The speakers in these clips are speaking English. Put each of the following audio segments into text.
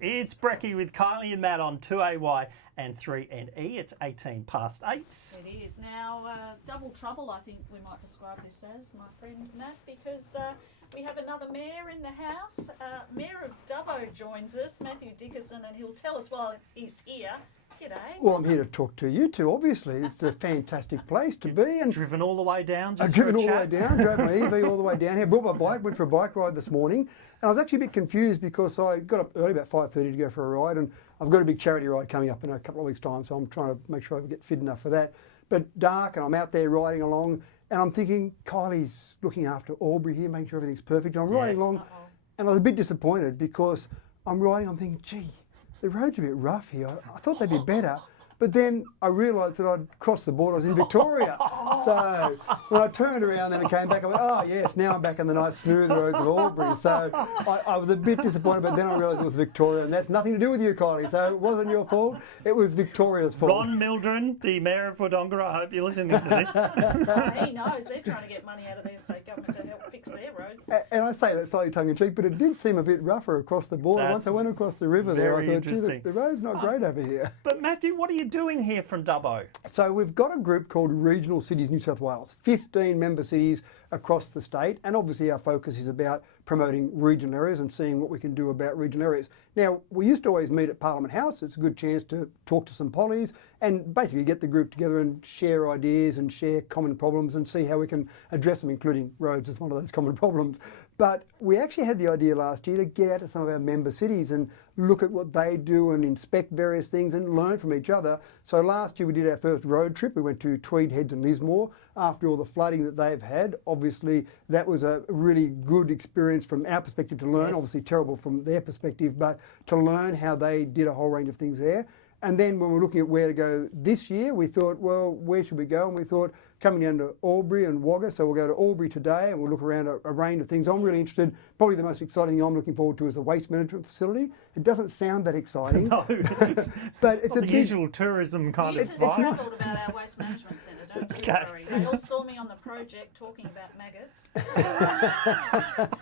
It's Brecky with Kylie and Matt on 2AY and 3NE. It's 18 past 8. It is. Now, double trouble, I think we might describe this as, my friend Matt, because we have another mayor in the house. Mayor of Dubbo joins us, Matthew Dickerson, and he'll tell us while he's here. G'day. Well, I'm here to talk to you two, obviously. It's a fantastic place to be. And driven all the way down? I've driven all the way down, drove my EV all the way down here, brought my bike, went for a bike ride this morning. And I was actually a bit confused because I got up early, about 5:30 to go for a ride, and I've got a big charity ride coming up in a couple of weeks' time, so I'm trying to make sure I get fit enough for that. But dark, and I'm out there riding along, and I'm thinking, Kylie's looking after Albury here, making sure everything's perfect. And I'm riding along, and I was a bit disappointed because I'm thinking, gee, the road's a bit rough here. I thought they'd be better. But then I realised that I'd crossed the border, I was in Victoria. So when I turned around and came back, I went, oh yes, now I'm back in the nice smooth roads of Albury. So I was a bit disappointed, but then I realised it was Victoria, and that's nothing to do with you, Kylie. So it wasn't your fault, it was Victoria's fault. Ron Mildren, the Mayor of Wodonga, I hope you're listening to this. He knows, they're trying to get money out of their state government to help fix their roads. And I say that slightly tongue-in-cheek, but it did seem a bit rougher across the border. Once I went across the river there, I thought, gee, the road's not great over here. But Matthew, what are you doing here from Dubbo? So we've got a group called Regional Cities New South Wales, 15 member cities across the state, and obviously our focus is about promoting regional areas and seeing what we can do about regional areas. Now, we used to always meet at Parliament House. It's a good chance to talk to some pollies and basically get the group together and share ideas and share common problems and see how we can address them, including roads as one of those common problems. But we actually had the idea last year to get out to some of our member cities and look at what they do and inspect various things and learn from each other. So last year we did our first road trip. We went to Tweed Heads and Lismore after all the flooding that they've had. Obviously that was a really good experience from our perspective to learn, obviously terrible from their perspective, but to learn how they did a whole range of things there. And then when we're looking at where to go this year, we thought, well, where should we go? And we thought, coming down to Albury and Wagga, so we'll go to Albury today and we'll look around a range of things. I'm really interested, probably the most exciting thing I'm looking forward to is the waste management facility. It doesn't sound that exciting. No, but it's the usual tourism kind of spot. You struggled about our waste management centre, don't you worry. They all saw me on the project talking about maggots.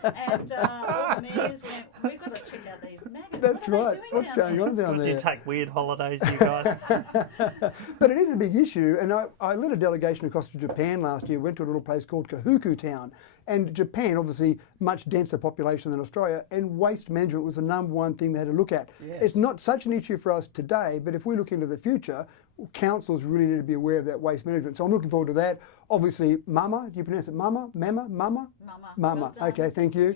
And all the mayors went, we've got to check out these maggots. That's right. What's going on down there? You take weird holidays, you guys. But it is a big issue, and I led a delegation across to Japan last year, went to a little place called Kahuku Town. And Japan, obviously, much denser population than Australia, and waste management was the number one thing they had to look at. Yes. It's not such an issue for us today, but if we look into the future, councils really need to be aware of that waste management. So I'm looking forward to that. Obviously, Mama, do you pronounce it Mama? Mama? Mama. Mama. Well okay, thank you.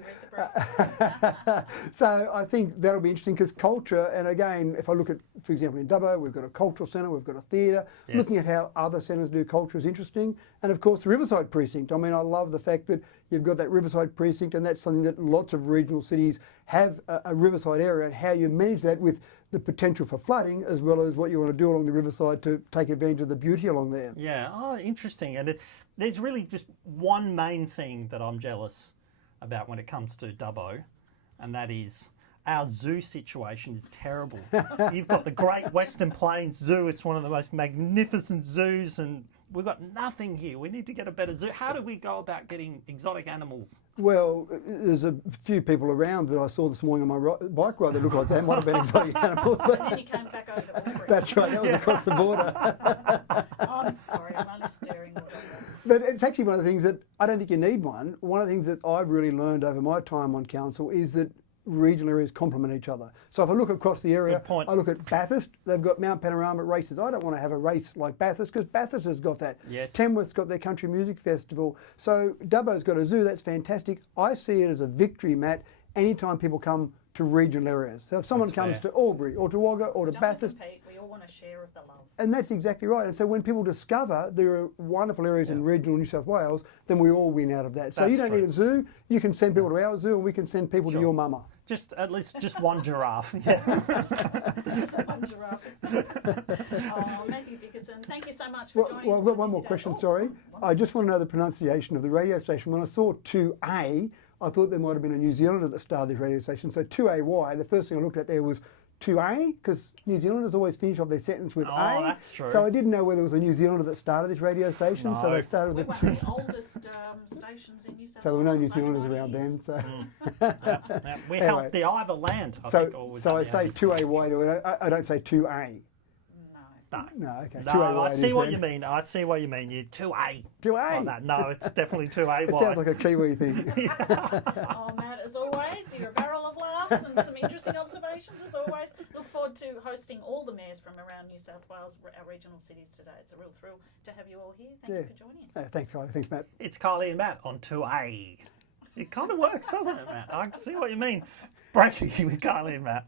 So I think that'll be interesting because culture, and again, if I look at, for example, in Dubbo, we've got a cultural centre, we've got a theatre. Looking at how other centres do culture is interesting. And of course, the Riverside Precinct. I mean, I love the fact that you've got that Riverside Precinct, and that's something that lots of regional cities have, a riverside area, and how you manage that with the potential for flooding as well as what you want to do along the riverside to take advantage of the beauty along there. Yeah, oh, interesting. And there's really just one main thing that I'm jealous about when it comes to Dubbo, and that is our zoo situation is terrible. You've got the Great Western Plains Zoo. It's one of the most magnificent zoos, and we've got nothing here. We need to get a better zoo. How do we go about getting exotic animals? Well, there's a few people around that I saw this morning on my bike ride that looked like they might have been exotic animals. But and then you came back over to Albury. That's right, that was across the border. I'm sorry, I'm only staring. But it's actually one of the things that I don't think you need one. One of the things that I've really learned over my time on council is that regional areas complement each other. So if I look across the area, I look at Bathurst, they've got Mount Panorama races. I don't want to have a race like Bathurst because Bathurst has got that. Yes. Tamworth's got their country music festival. So Dubbo's got a zoo, that's fantastic. I see it as a victory, Matt, anytime people come to regional areas. So if someone comes to Albury or to Wagga or to Bathurst, we all want a share of the love. And that's exactly right. And so when people discover there are wonderful areas in regional New South Wales, then we all win out of that. So you don't need a zoo, you can send people to our zoo and we can send people to your mama. Just at least just one giraffe. Yeah. Just one giraffe. Oh, Matthew Dickerson, thank you so much for joining us. Well, I've got one more question, sorry. I just want to know the pronunciation of the radio station. When I saw 2A, I thought there might have been a New Zealander that started this radio station. So 2AY, the first thing I looked at there was 2A, because New Zealanders always finish off their sentence with A. Oh, that's true. So I didn't know whether it was a New Zealander that started this radio station. So No. they started We're with one of the oldest stations in New South Wales. So there were no New over Zealanders 90 around years. then. So Yeah, we Anyway. helped the Ivor land. I think, or was so I that the say only- 2AY. I don't say 2A. No. No. No, okay. No, 2AY. I it see is what then. you mean. I see what you mean. You 2A. 2A. Like that. No, it's definitely 2A. It sounds like a Kiwi thing. Oh, Matt, as always, you're a barrel of laughs and some interesting observations as always. Look forward to hosting all the mayors from around New South Wales, our regional cities today. It's a real thrill to have you all here. Thank you for joining us. Thanks, Kylie. Thanks, Matt. It's Kylie and Matt on 2A. It kind of works, doesn't it, Matt? I see what you mean. It's breaking with Kylie and Matt.